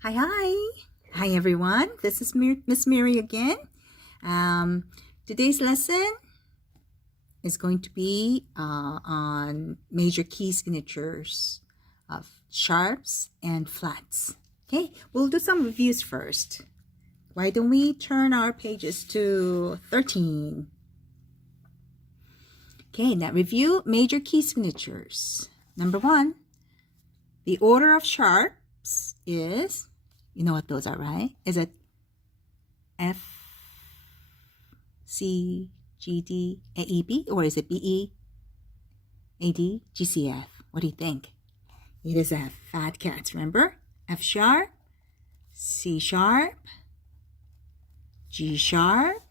Hi everyone. This is Miss Mary again. Today's lesson is going to be on major key signatures of sharps and flats. Okay, we'll do some reviews first. Why don't we turn our pages to 13? Okay, now review major key signatures. Number 1, the order of sharps is, you know what those are, right? Is it F, C, G, D, A, E, B? Or is it B, E, A, D, G, C, F? What do you think? It is F, fat cats, remember? F sharp, C sharp, G sharp.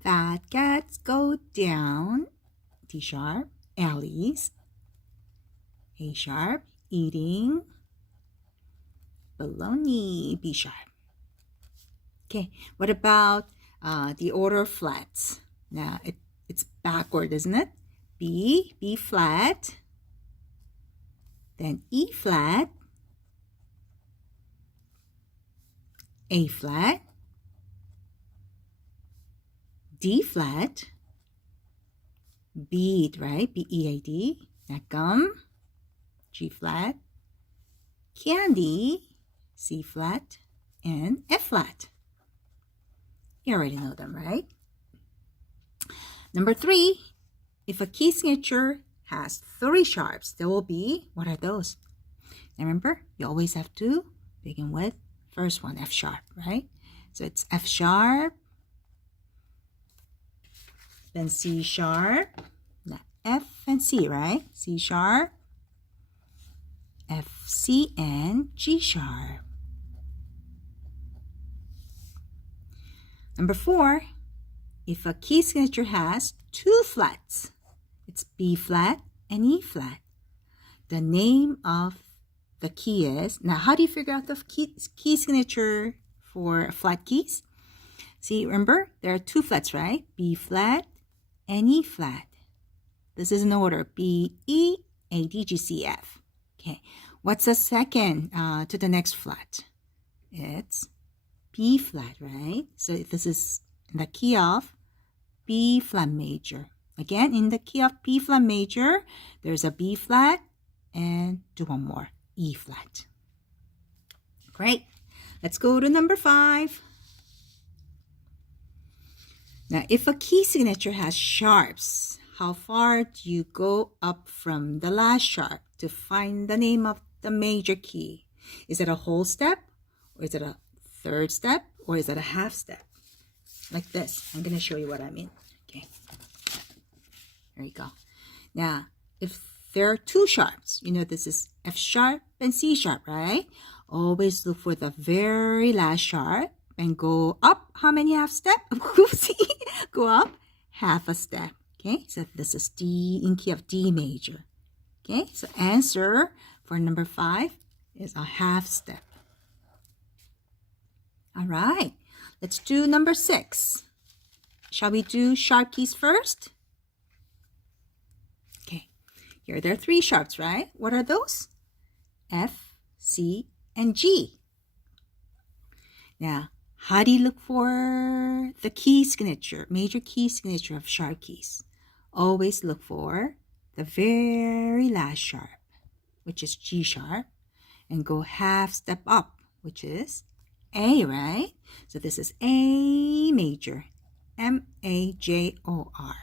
Fat cats go down, D sharp, Alice, A sharp, eating bologna, B sharp. Okay, what about the order of flats? Now, it's backward, isn't it? B flat, then E flat, A flat, D flat, bead, right? B-E-A-D, now gum, G flat, candy, C flat, and F flat. You already know them, right? Number 3, if a key signature has 3 sharps, there will be, what are those? Now remember, you always have to begin with first one, F sharp, right? So it's F sharp, then C sharp, now F and C, right? C sharp, F, C, and G sharp. Number 4, if a key signature has 2 flats, it's B flat and E flat. The name of the key is, now how do you figure out the key signature for flat keys? See, remember, there are 2 flats, right? B flat and E flat. This is in order, B, E, A, D, G, C, F. Okay, what's the second to the next flat? It's B flat, right? So this is in the key of B flat major. Again, in the key of B flat major, there's a B flat and do one more, E flat. Great. Let's go to number 5. Now, if a key signature has sharps, how far do you go up from the last sharp to find the name of the major key? Is it a whole step, or is it a third step, or is it a half step? Like this. I'm going to show you what I mean. Okay. There you go. Now, if there are 2 sharps, you know this is F sharp and C sharp, right? Always look for the very last sharp and go up. How many half step? Go up half a step. Okay, so this is D in key of D major. Okay, so answer for number 5 is a half step. All right, let's do number 6. Shall we do sharp keys first? Okay, here there are 3 sharps, right? What are those? F, C, and G. Now, how do you look for the key signature, major key signature of sharp keys? Always look for the very last sharp, which is G sharp, and go half step up, which is A, right? So this is A major, M-A-J-O-R.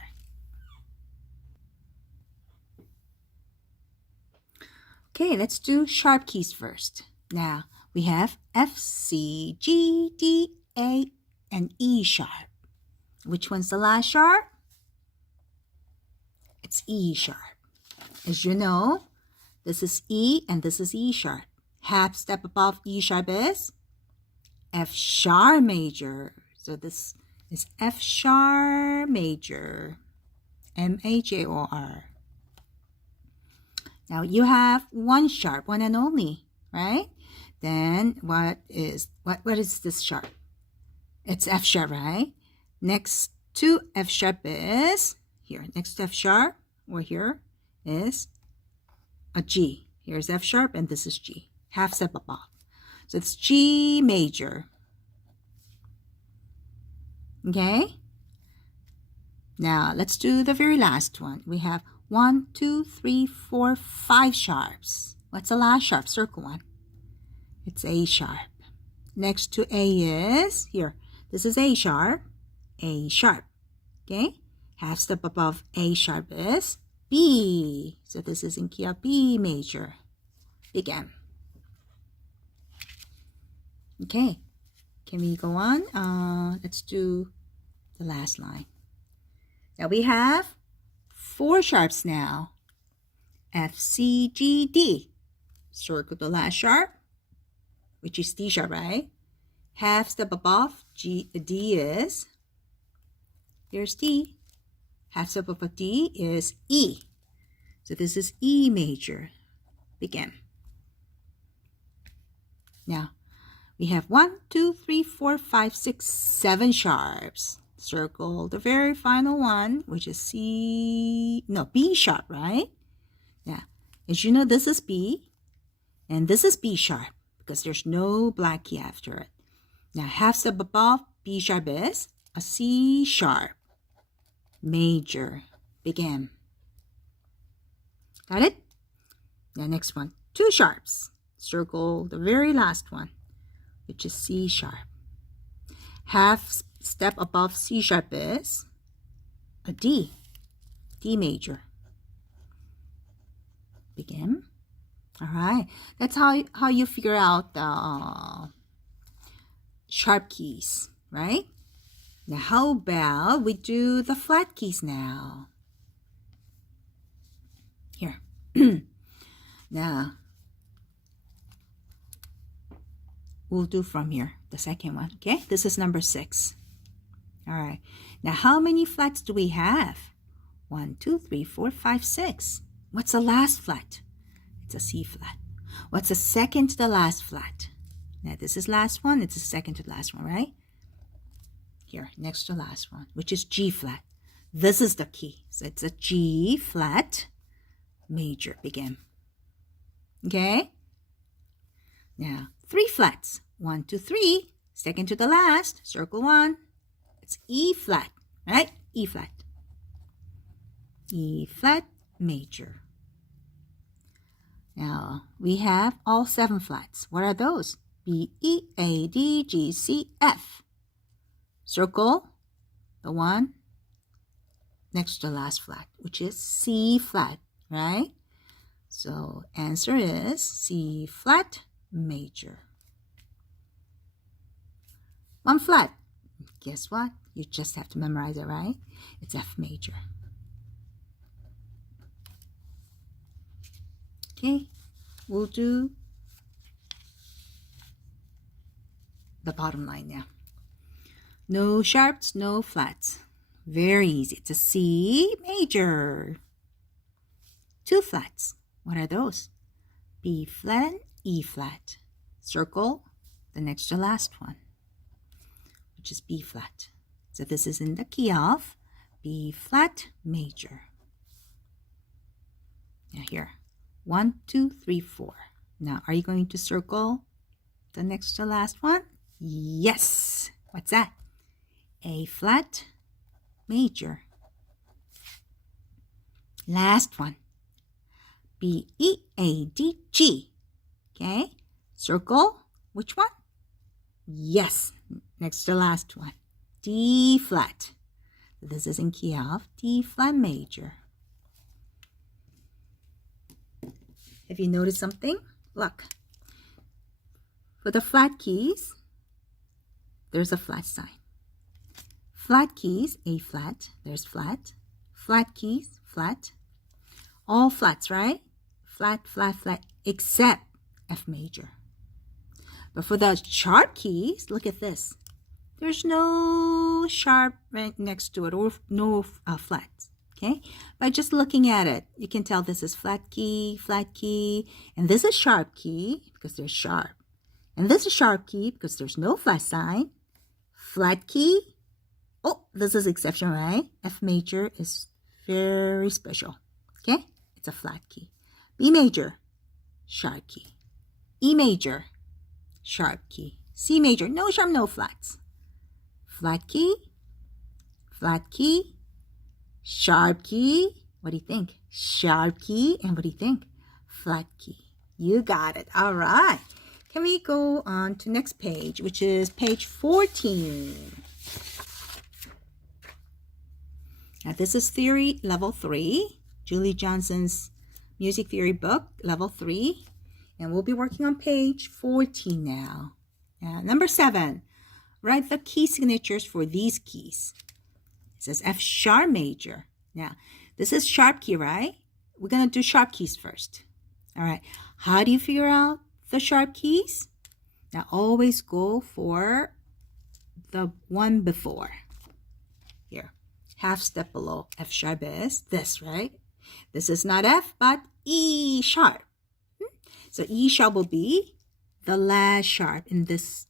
Okay, let's do sharp keys first. Now, we have F, C, G, D, A, and E sharp. Which one's the last sharp? It's E sharp. As you know, this is E and this is E sharp. Half step above E sharp is F sharp major. So this is F sharp major, M-A-J-O-R. Now you have 1 sharp, one and only, right? Then what is this sharp? It's F sharp, right? Next to F sharp is here. Next to F sharp, or here, is a G. Here's F sharp and this is G. half step above. So it's G major. Okay? Now let's do the very last one. We have 1, 2, 3, 4, 5 sharps. What's the last sharp? Circle one. It's A sharp. Next to A is, here, this is A sharp, A sharp. Okay? Half step above A sharp is B. So this is in key of B major. Big M. Okay. Can we go on? Let's do the last line. Now we have 4 sharps now. F, C, G, D. Circle the last sharp, which is D sharp, right? Half step above D is, here's D. Half step above D is E. So this is E major. Big M. Now, we have 1, 2, 3, 4, 5, 6, 7 sharps. Circle the very final one, which is B sharp, right? Now, as you know, this is B, and this is B sharp, because there's no black key after it. Now, half step above B sharp is a C sharp, major, big M. Got it? Now, next one, 2 sharps. Circle the very last one, which is C sharp. Half step above C sharp is a D, D major. Big M. All right, that's how you figure out the sharp keys, right? Now, how about we do the flat keys now? Here. Now, we'll do from here, the second one, okay? This is number 6. All right. Now, how many flats do we have? 1, 2, 3, 4, 5, 6. What's the last flat? It's a C flat. What's the second to the last flat? Now, this is last one. It's the second to the last one, right? Here, next to the last one, which is G flat. This is the key. So it's a G flat major, big M. Okay? Now, 3 flats. 1, 2, 3. Second to the last, circle 1. It's E flat, right? E flat. E flat major. Now, we have all 7 flats. What are those? B, E, A, D, G, C, F. Circle the one next to the last flat, which is C flat, right? So, answer is C flat major. 1 flat. Guess what? You just have to memorize it, right? It's F major. Okay, we'll do the bottom line now. No sharps, no flats. Very easy. It's a C major. 2 flats. What are those? B flat and E flat. Circle the next to last one, which is B flat. So this is in the key of B flat major. Now here, 1, 2, 3, 4. Now, are you going to circle the next to last one? Yes. What's that? A flat major. Last one. B, E, A, D, G. Okay. Circle. Which one? Yes. Next to last one. D flat. This is in key of D flat major. Have you noticed something? Look. For the flat keys, there's a flat sign. Flat keys, A flat, there's flat. Flat keys, flat. All flats, right? Flat, flat, flat, except F major. But for the sharp keys, look at this. There's no sharp right next to it, or no flats. Okay? By just looking at it, you can tell this is flat key, and this is sharp key because they're sharp. And this is sharp key because there's no flat sign. Flat key. Oh, this is exception, right? F major is very special. Okay? It's a flat key. B major, sharp key. E major, sharp key. C major, no sharp, no flats. Flat key, sharp key. What do you think? Sharp key. And what do you think? Flat key. You got it. All right. Can we go on to next page, which is page 14. Now, this is theory level 3, Julie Johnson's music theory book, level 3. And we'll be working on page 14 now. Number 7, write the key signatures for these keys. It says F sharp major. Now, this is sharp key, right? We're going to do sharp keys first. All right. How do you figure out the sharp keys? Now, always go for the one before. Here, half step below F sharp is this, right? This is not F, but E sharp. So E sharp will be the last sharp in this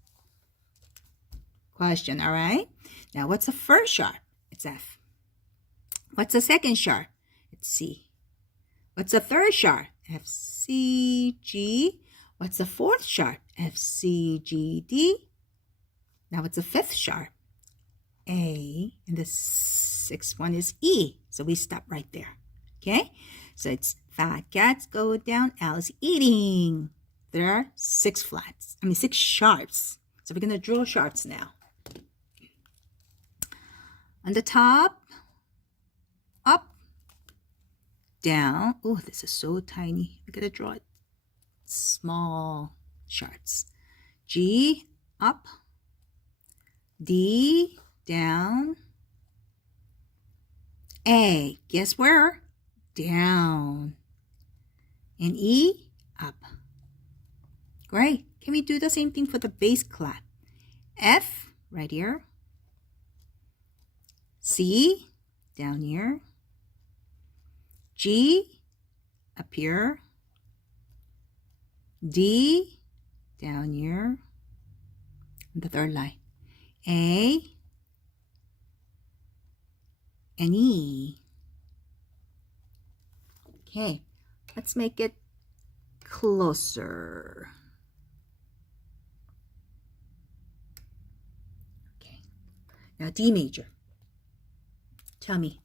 question, all right? Now, what's the first sharp? It's F. What's the second sharp? It's C. What's the third sharp? F, C, G. What's the fourth sharp? F, C, G, D. Now, what's the fifth sharp? A. And the sixth one is E. So we stop right there, okay? So it's fat cats go down, Alice eating. There are 6 sharps. So we're going to draw sharps now. On the top, up, down. Oh, this is so tiny. We're going to draw it small sharps. G, up. D, down. A, guess where? Down. And E, up. Great. Can we do the same thing for the bass clap? F, right here. C, down here. G, up here. D, down here. And the third line. A, and E. Okay, let's make it closer. Okay, now D major. Tell me,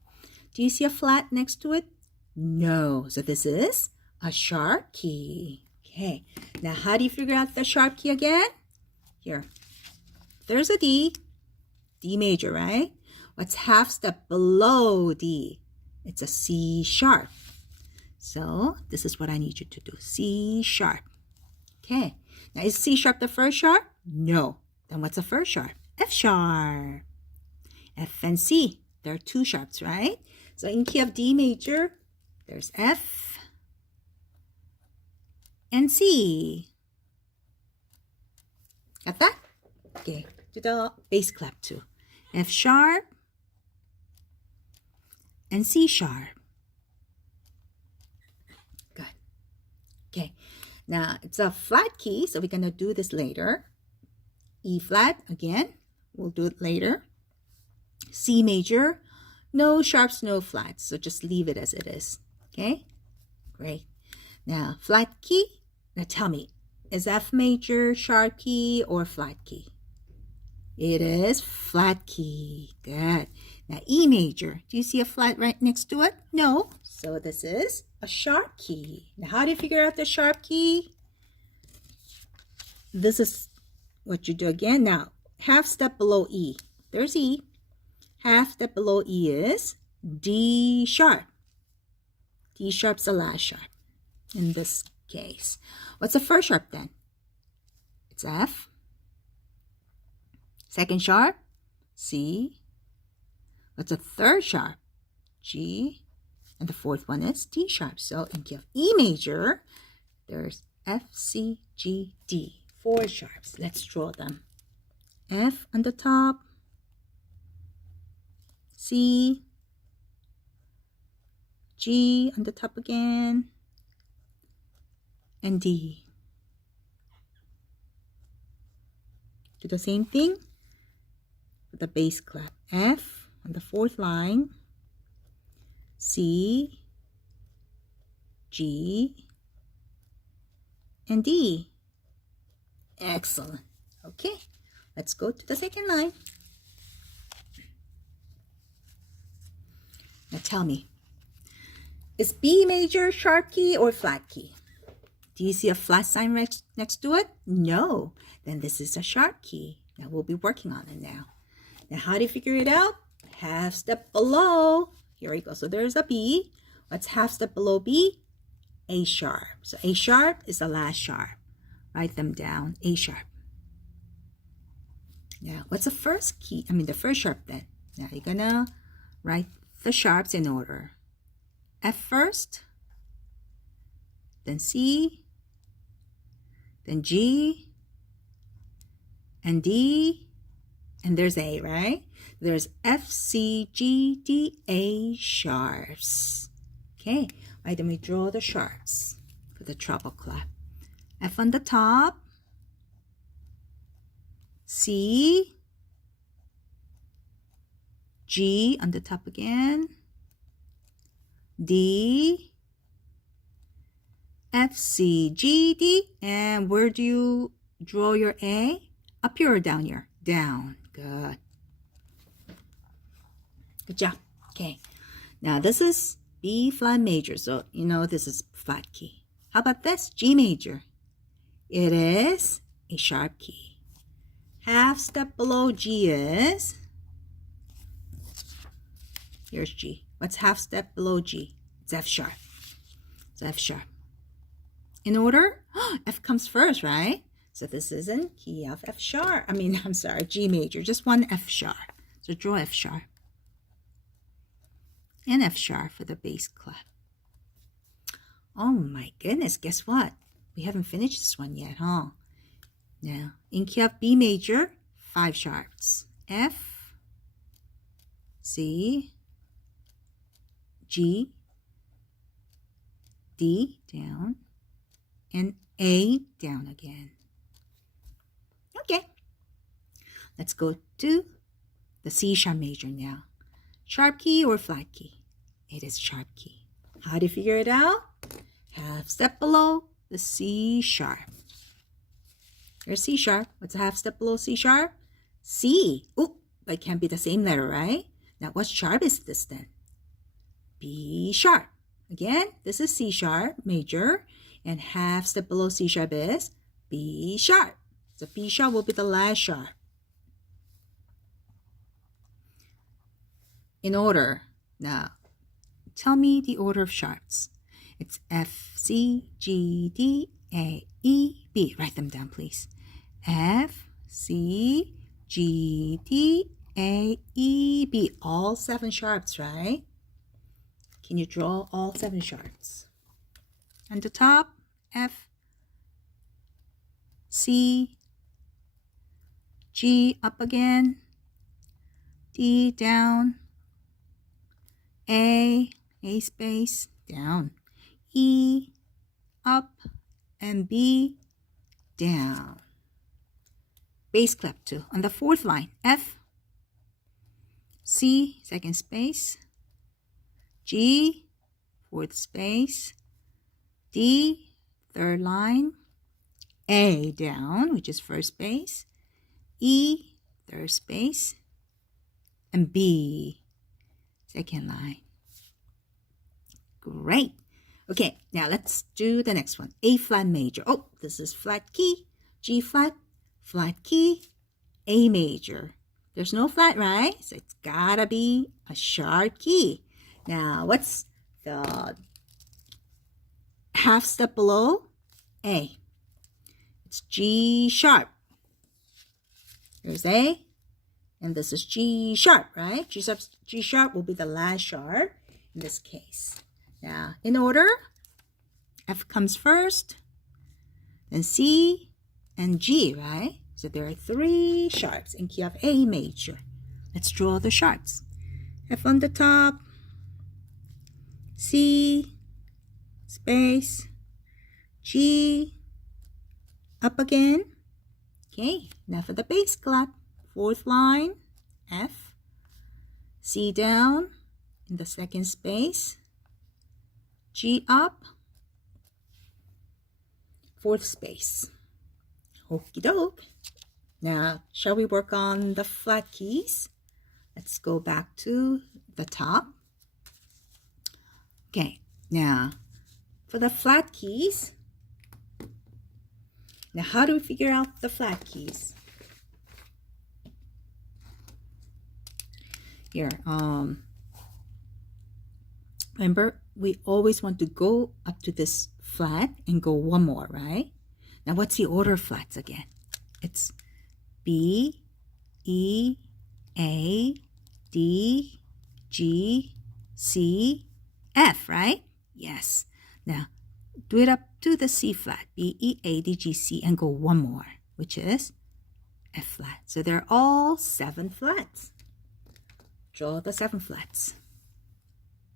do you see a flat next to it? No, so this is a sharp key. Okay, now how do you figure out the sharp key again? Here, there's a D, D major, right? What's half step below D? It's a C sharp. So this is what I need you to do, C sharp. Okay, now is C sharp the first sharp? No. Then what's the first sharp? F sharp. F and C, there are 2 sharps, right? So in key of D major, there's F and C. Got that? Okay, do the bass clap too. F sharp and C sharp. Good. Okay, now it's a flat key, so we're going to do this later. E flat, again, we'll do it later. C major, no sharps, no flats, so just leave it as it is. Okay, great. Now, flat key, now tell me, is F major sharp key or flat key? It is flat key. Good. Now, E major, do you see a flat right next to it? No, so this is a sharp key. Now, how do you figure out the sharp key? This is what you do again. Now, half step below E. There's E. Half step below E is D sharp. D sharp's the last sharp in this case. What's the first sharp then? It's F. Second sharp, C. What's the third sharp? G. And the fourth one is D sharp. So in key of E major, there's F, C, G, D. 4 sharps. Let's draw them. F on the top. C, G on the top again, and D. Do the same thing with the bass clap. F on the 4th line, C, G, and D. Excellent. Okay, let's go to the second line. Now tell me, is B major sharp key or flat key? Do you see a flat sign next to it? No. Then this is a sharp key. Now we'll be working on it now. Now how do you figure it out? Half step below. Here we go. So there's a B. What's half step below B? A sharp. So A sharp is the last sharp. Write them down. A sharp. Now what's the first key? The first sharp then. Now you're gonna write the sharps in order. F first, then C, then G, and D, and there's A, right? There's F, C, G, D, A sharps. Okay, right, then we draw the sharps for the treble clef. F on the top, C, G on the top again, D, F, C, G, D, and where do you draw your A? Up here or down here? Down. Good. Good job. Okay. Now this is B flat major, so you know this is flat key. How about this? G major. It is a sharp key. Half step below G is, here's G. What's half step below G? It's F sharp. It's F sharp. In order, F comes first, right? So this isn't key of F sharp. G major, just one F sharp. So draw F sharp. And F sharp for the bass clef. Oh my goodness, guess what? We haven't finished this one yet, huh? Now, in key of B major, 5 sharps. F, C, G, D, down, and A, down again. Okay, let's go to the C sharp major now. Sharp key or flat key? It is sharp key. How do you figure it out? Half step below the C sharp. Here's C sharp. What's a half step below C sharp? C. Oh, but it can't be the same letter, right? Now, what sharp is this then? B sharp. Again, this is C sharp major, and half step below C sharp is B sharp. So B sharp will be the last sharp. In order. Now, tell me the order of sharps. It's F, C, G, D, A, E, B. Write them down, please. F, C, G, D, A, E, B. All 7 sharps, right? Can you draw all 7 sharps? On the top, F, C, G up again, D down, A space down, E up, and B down. Bass clef 2. On the 4th line, F, C, 2nd space, G, 4th space, D, 3rd line, A down, which is 1st space, E, 3rd space, and B, 2nd line. Great. Okay, now let's do the next one. A flat major. Oh, this is flat key. G flat, flat key, A major. There's no flat, right? So it's gotta be a sharp key. Now, what's the half step below A? It's G sharp. Here's A, and this is G sharp, right? G sharp will be the last sharp in this case. Now, in order, F comes first, then C and G, right? So there are 3 sharps in key of A major. Let's draw the sharps. F on the top, C, space, G, up again. Okay, now for the bass clef. 4th line, F, C down in the 2nd space, G up, 4th space. Okie doke. Now, shall we work on the flat keys? Let's go back to the top. Okay, now for the flat keys. Now, how do we figure out the flat keys? Here, remember, we always want to go up to this flat and go one more, right? Now, what's the order of flats again? It's B, E, A, D, G, C, F, right? Yes. Now, do it up to the C flat, B, E, A, D, G, C, and go one more, which is F flat. So they're all 7 flats. Draw the 7 flats.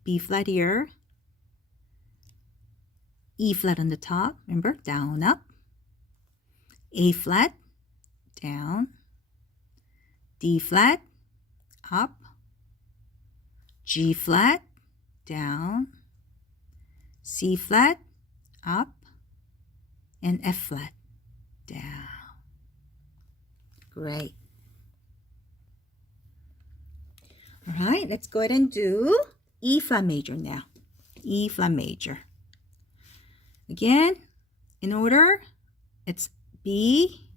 B flat here, E flat on the top, remember, down, up, A flat, down, D flat, up, G flat, down, C flat, up, and F flat, down. Great. All right, let's go ahead and do E flat major now. E flat major. Again, in order, it's B,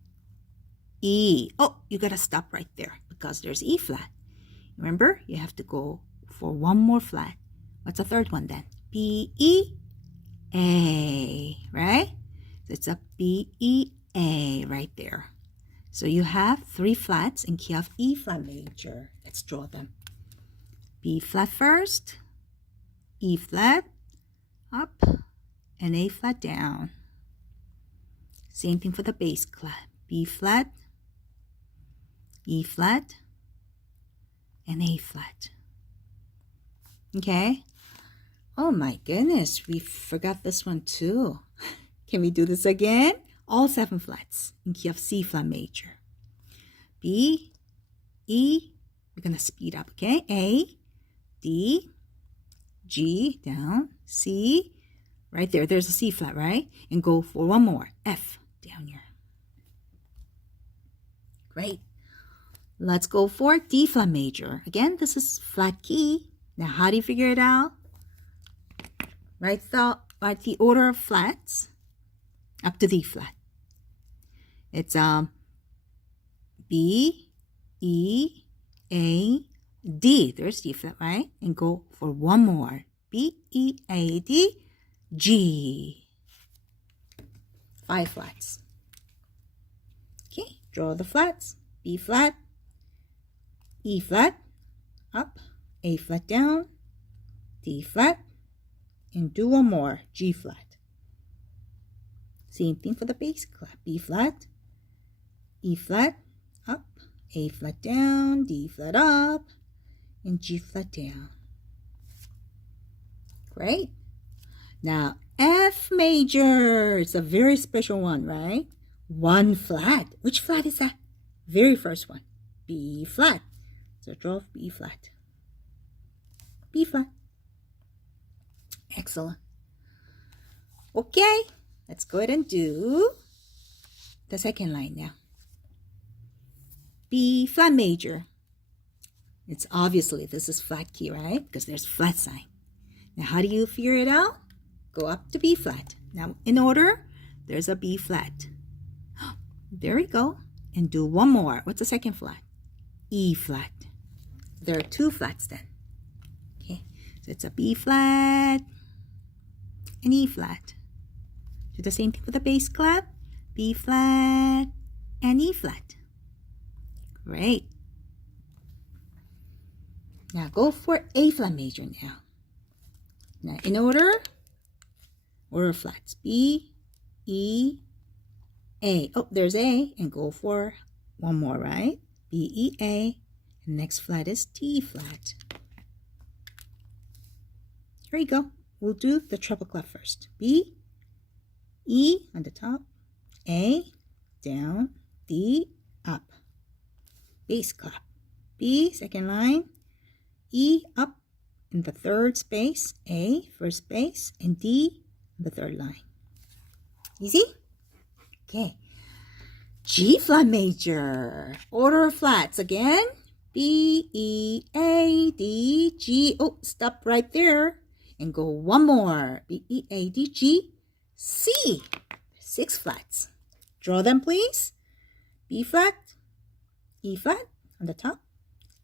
E. Oh, you got to stop right there because there's E flat. Remember, you have to go for one more flat. What's the third one then? B, E, A, right? So it's a B, E, A right there. So you have 3 flats in key of E flat major. Let's draw them. B flat first, E flat, up, and A flat down. Same thing for the bass clef. B flat, E flat, and A flat. Okay? Oh my goodness, we forgot this one too. Can we do this again? All 7 flats in key of C flat major. B, E, we're going to speed up, okay? A, D, G, down, C, right there. There's a C flat, right? And go for one more, F, down here. Great. Let's go for D flat major. Again, this is flat key. Now, how do you figure it out? Write the order of flats up to D flat. It's B, E, A, D. There's D flat, right? And go for one more. B, E, A, D, G. 5 flats. Okay, draw the flats. B flat, E flat, up, A flat down, D flat, and do one more, G flat. Same thing for the bass clef. B flat, E flat, up, A flat down, D flat up, and G flat down. Great. Now, F major. It's a very special one, right? 1 flat. Which flat is that? Very first one. B flat. So draw B flat. B flat. Excellent. Okay, let's go ahead and do the second line now. B flat major. It's obviously this is flat key, right? Because there's flat sign. Now, how do you figure it out? Go up to B flat. Now, in order, there's a B flat. There we go. And do one more. What's the second flat? E flat. There are 2 flats then. Okay, so it's a B flat and E flat. Do the same thing for the bass clef. B flat and E flat. Great. Now go for A flat major now. Now in order of flats. B, E, A. Oh, there's A, and go for one more, right? B, E, A. And next flat is D flat. Here you go. We'll do the treble clef first. B, E on the top, A, down, D, up. Bass clef. B, second line, E, up in the third space, A, first space, and D, the third line. Easy? Okay. G flat major. Order of flats again. B, E, A, D, G. Oh, stop right there. And go one more. B, E, A, D, G, C. 6 flats. Draw them, please. B flat, E flat on the top,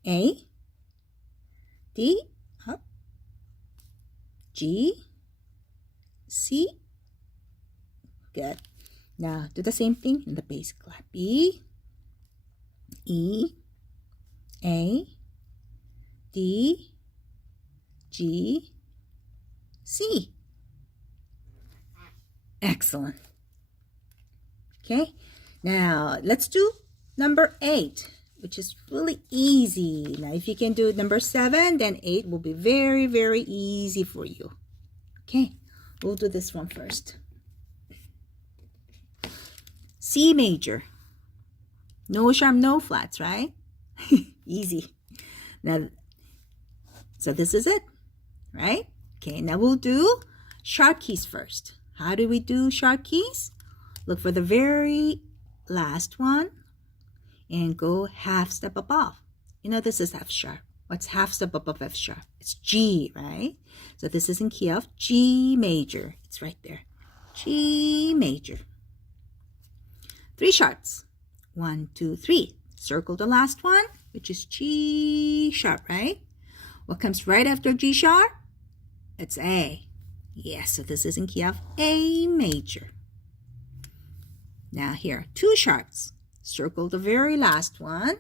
A, D, up, G, C. Good. Now do the same thing in the basic clap. B, E, A, D, G, C. Excellent. Okay, now let's do number 8, which is really easy. Now if you can do number 7, then 8 will be very, very easy for you. Okay, we'll do this one first. C major. No sharp, no flats, right? Easy. Now, so this is it, right? Okay, now we'll do sharp keys first. How do we do sharp keys? Look for the very last one and go half step above. You know this is F sharp. What's half step above F sharp? It's G, right? So this is in key of G major. It's right there. G major. 3 sharps. 1, 2, 3. Circle the last one, which is G sharp, right? What comes right after G sharp? It's A. Yes, so this is in key of A major. Now here, 2 sharps. Circle the very last one,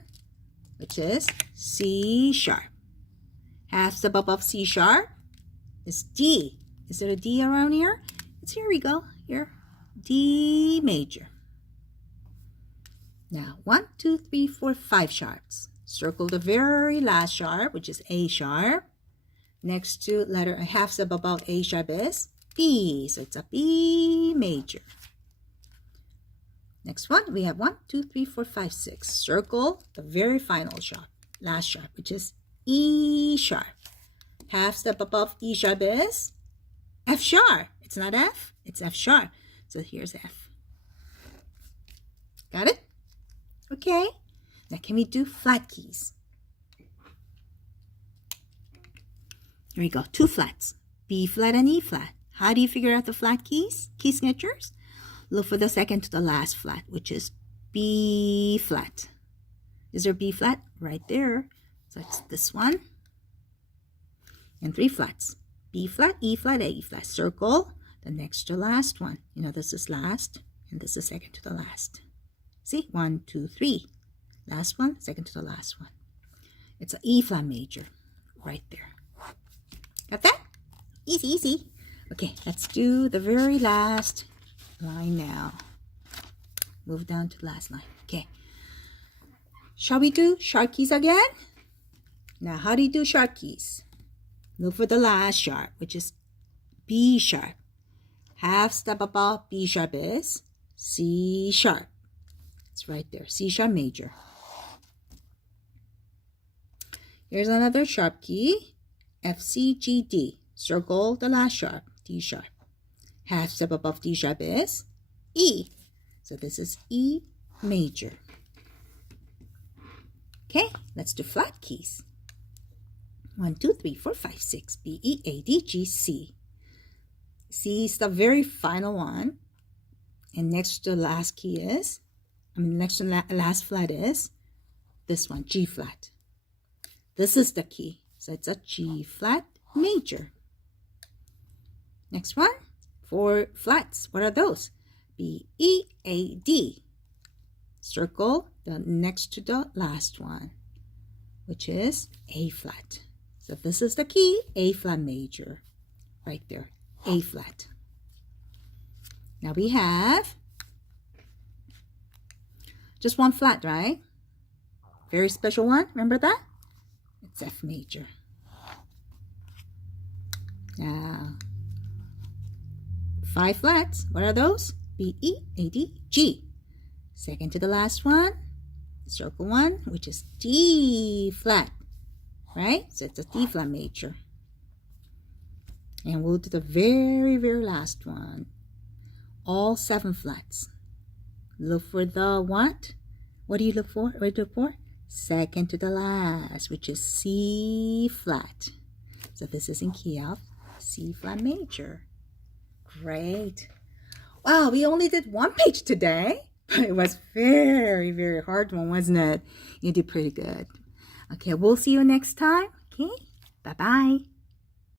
which is C sharp. Half step above C sharp is D. Is there a D around here? Here we go. Here, D major. Now 1, 2, 3, 4, 5 sharps. Circle the very last sharp, which is A sharp. Next to letter a half step above A sharp is B. So it's a B major. Next one, we have 1, 2, 3, 4, 5, 6. Circle the very final sharp, last sharp, which is E sharp. Half step above E sharp is F sharp. It's not F, it's F sharp. So here's F. Got it? Okay. Now can we do flat keys? Here we go, 2 flats, B flat and E flat. How do you figure out the flat keys? Key sketchers? Look for the second to the last flat, which is B flat. Is there B flat? Right there. So it's this one. And 3 flats. B flat, E flat, A flat. Circle the next to last one. You know, this is last, and this is second to the last. See? 1, 2, 3. Last one, second to the last one. It's an E flat major right there. Got that? Easy, easy. Okay, let's do the very last line now. Move down to the last line. Okay. Shall we do sharp keys again? Now, how do you do sharp keys? Look for the last sharp, which is B sharp. Half step above B sharp is C sharp. It's right there, C sharp major. Here's another sharp key, F, C, G, D. Circle the last sharp, D sharp. Half step above D sharp is E. So this is E major. Okay, let's do flat keys. 1, 2, 3, 4, 5, 6. B, E, A, D, G, C. C is the very final one. And next to the last key is, next to the last flat is this one, G flat. This is the key. So it's a G flat major. Next one, 4 flats. What are those? B, E, A, D. Circle the next to the last one, which is A flat. So this is the key, A flat major. Right there, A flat. Now we have just 1 flat, right? Very special one, remember that? It's F major. Now, 5 flats. What are those? B, E, A, D, G. Second to the last one, circle one, which is D flat, right? So it's a D flat major. And we'll do the very, very last one. All 7 flats. look for the what? What do you look for? What do you look for? Second to the last, which is C flat. So this is in key of C flat major. Great. Wow, we only did one page today, but it was very, very hard one, wasn't it? You did pretty good. Okay, we'll see you next time. Okay, bye-bye.